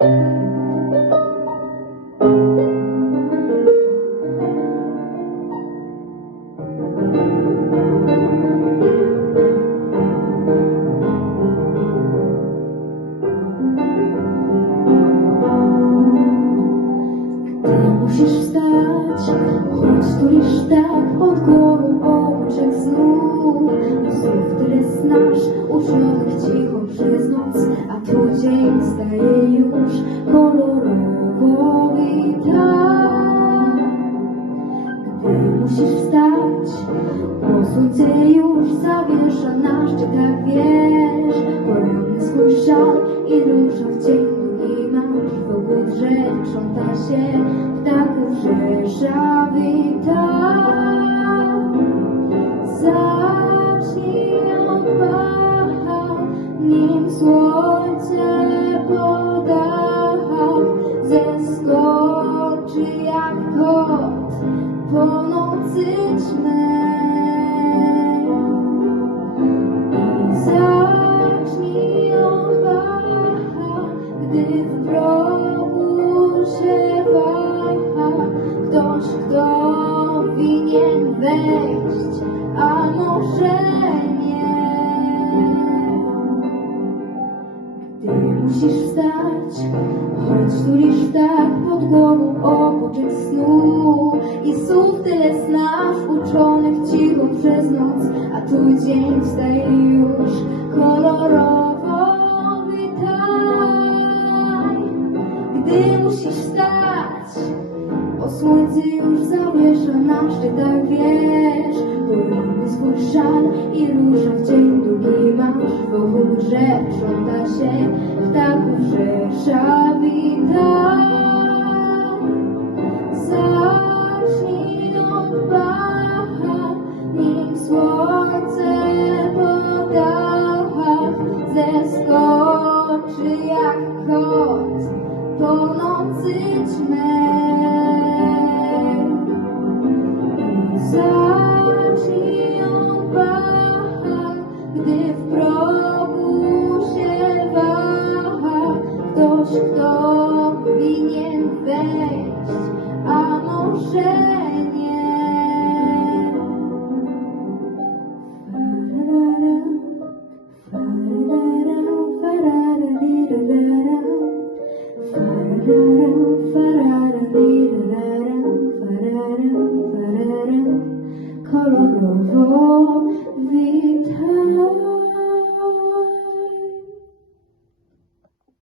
Musisz wstać, choć tulisz tak pod głową oczek znów. Znasz, uczniowych cicho przez noc, a tu dzień staje już kolorowo i tak. Gdy musisz wstać, bo słońce już zawiesza na szczytach wież. Poranny swój szal i rusza w długi masz. Wokół drzew krząta się ptaków rzesza wita. Zeskoczy jak kot po nocy. Musisz wstać, choć tulisz tak pod głową opoczek snu i słów tyle znasz uczonych cicho przez noc, a tu dzień wstaje już kolorowo witaj. Gdy musisz wstać, bo słońce już zawiesza na szczytach wież Poranny swój szal i rusza w dzień masz Wokół drzew się ptaków rzesza witaj Zacznij od Bacha, nim słońce po zeskoczy jak kot po nocy ćmej. Zacznij od gdy w kto winien wejść, a może nie. Kolorowo